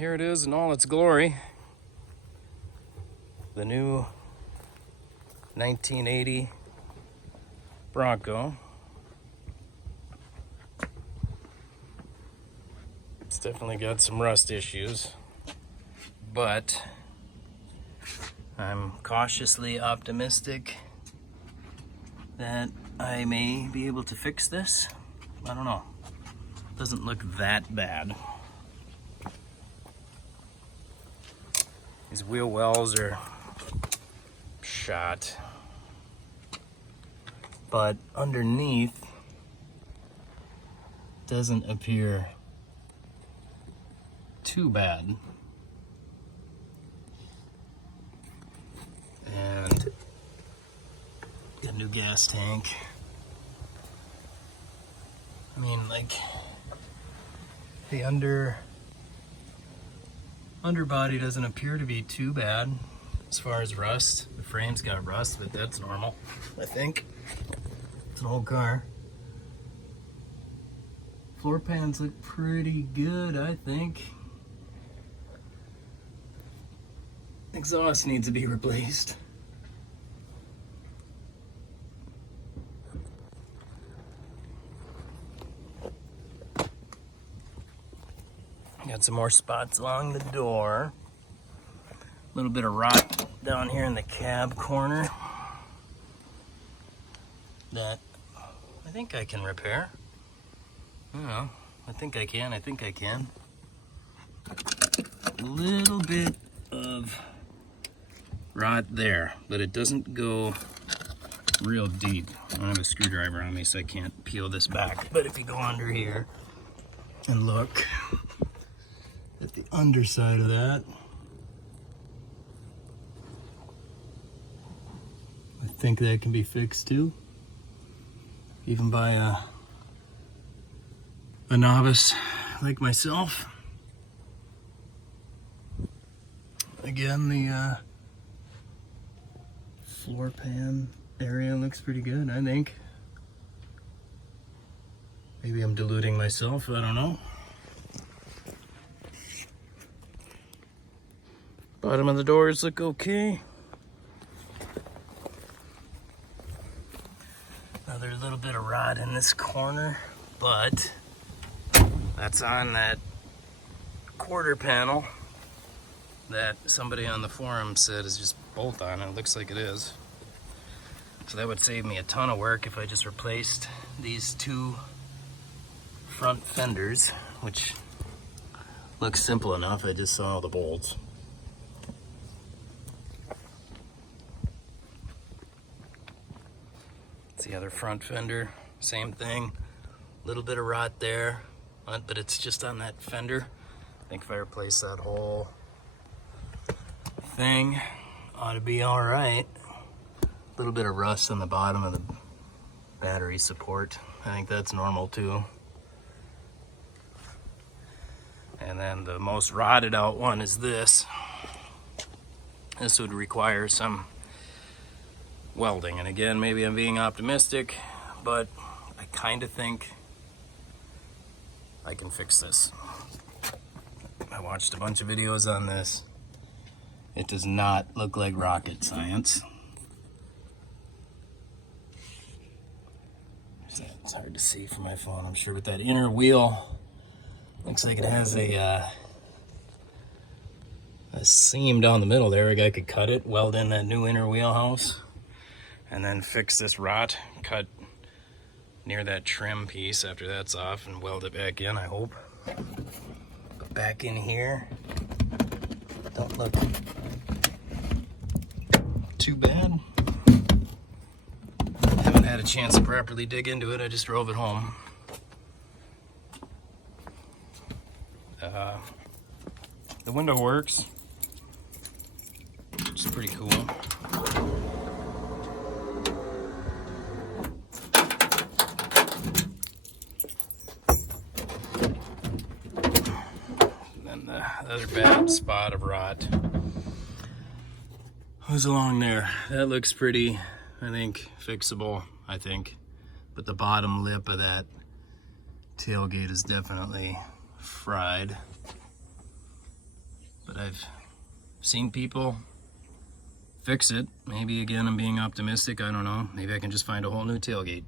here it is in all its glory. The new 1980 Bronco. It's definitely got some rust issues, but I'm cautiously optimistic that I may be able to fix this. I don't know. Doesn't look that bad. These wheel wells are shot, but underneath doesn't appear too bad. And got a new gas tank. I mean, like, the underbody doesn't appear to be too bad as far as rust. The frame's got rust, but that's normal, I think. It's an old car. Floor pans look pretty good, I think. Exhaust needs to be replaced. Got some more spots along the door. A little bit of rot down here in the cab corner that I think I can repair. I don't know. I think I can. A little bit of rot there, but it doesn't go real deep. I don't have a screwdriver on me, so I can't peel this back. But if you go under here and look at the underside of that, I think that can be fixed too, even by a novice like myself. Again, the floor pan area looks pretty good, I think. Maybe I'm deluding myself, I don't know. Bottom of the doors look okay. Another little bit of rot in this corner, but that's on that quarter panel that somebody on the forum said is just bolt on. It looks like it is. So that would save me a ton of work if I just replaced these two front fenders, which looks simple enough. I just saw all the bolts. It's the other front fender, same thing. A little bit of rot there, but it's just on that fender. I think if I replace that whole thing, ought to be all right. A little bit of rust on the bottom of the battery support. I think that's normal too. And then the most rotted out one is this. This would require some welding. And again, maybe I'm being optimistic, but I kind of think I can fix this. I watched a bunch of videos on this. It does not look like rocket science. It's hard to see from my phone, I'm sure, but that inner wheel looks like it has a seam down the middle there. A guy could cut it, weld in that new inner wheelhouse, and then fix this rot, cut near that trim piece after that's off, and weld it back in, I hope. But back in here, don't look too bad. Haven't had a chance to properly dig into it. I just drove it home. The window works, which is pretty cool. And then the other bad spot of rot was along there. That looks pretty, I think, fixable, I think. But the bottom lip of that tailgate is definitely fried. I've seen people fix it. Maybe again, I'm being optimistic. I don't know. Maybe I can just find a whole new tailgate.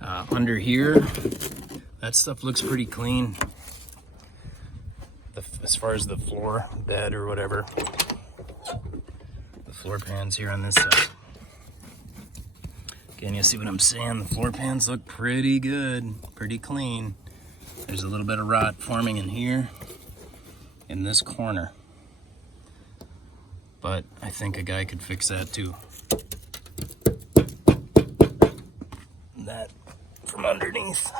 Under here, that stuff looks pretty clean. As far as the floor bed or whatever, the floor pans here on this side. Can you see what I'm saying? The floor pans look pretty good, pretty clean. There's a little bit of rot forming in here, in this corner. But I think a guy could fix that too. That from underneath.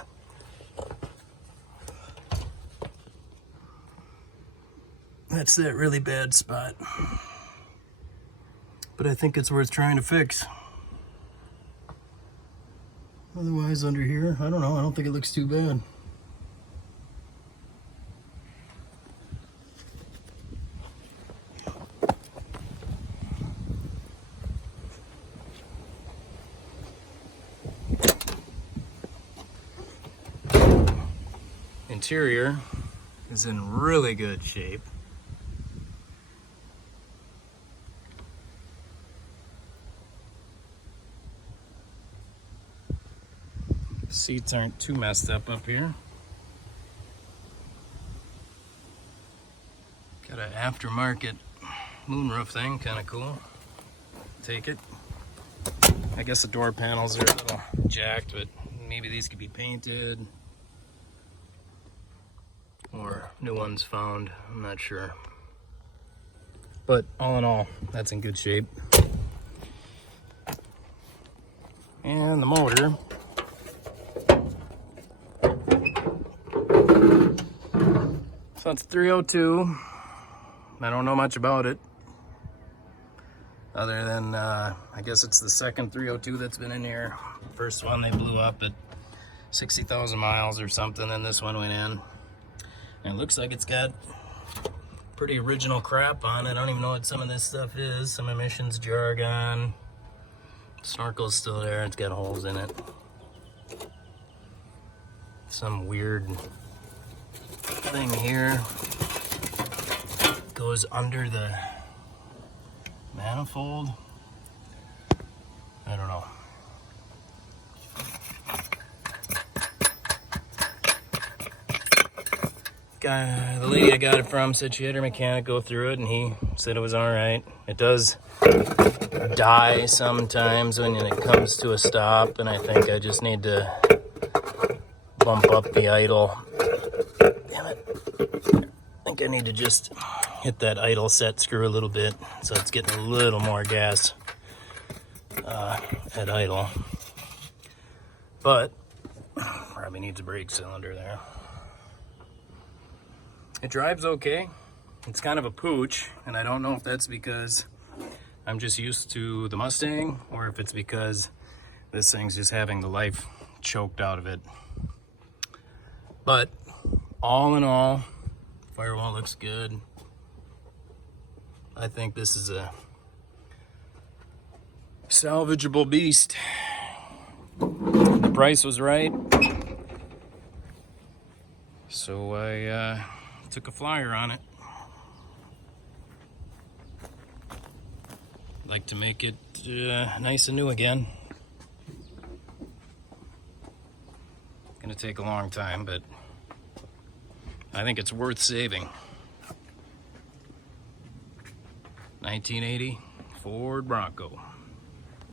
That's that really bad spot. But I think it's worth trying to fix. Otherwise, under here, I don't know. I don't think it looks too bad. Interior is in really good shape. Seats aren't too messed up here. Got an aftermarket moonroof thing, kind of cool. Take it. I guess the door panels are a little jacked, but maybe these could be painted or new ones found. I'm not sure. But all in all, that's in good shape. And the motor. So it's 302. I don't know much about it, other than I guess it's the second 302 that's been in here. First one they blew up at 60,000 miles or something, and this one went in. And it looks like it's got pretty original crap on it. I don't even know what some of this stuff is. Some emissions jargon. Snorkel's still there. It's got holes in it. Some weird thing here goes under the manifold. I don't know. The lady I got it from said she had her mechanic go through it and he said it was all right. It does die sometimes when it comes to a stop, and I think I just need to bump up the idle. Damn it. I think I need to just hit that idle set screw a little bit so it's getting a little more gas at idle. But probably needs a brake cylinder there. It drives okay. It's kind of a pooch, and I don't know if that's because I'm just used to the Mustang or if it's because this thing's just having the life choked out of it. But all in all, firewall looks good. I think this is a salvageable beast. The price was right, so I took a flyer on it. Like to make it nice and new again. Gonna take a long time, but I think it's worth saving. 1980 Ford Bronco.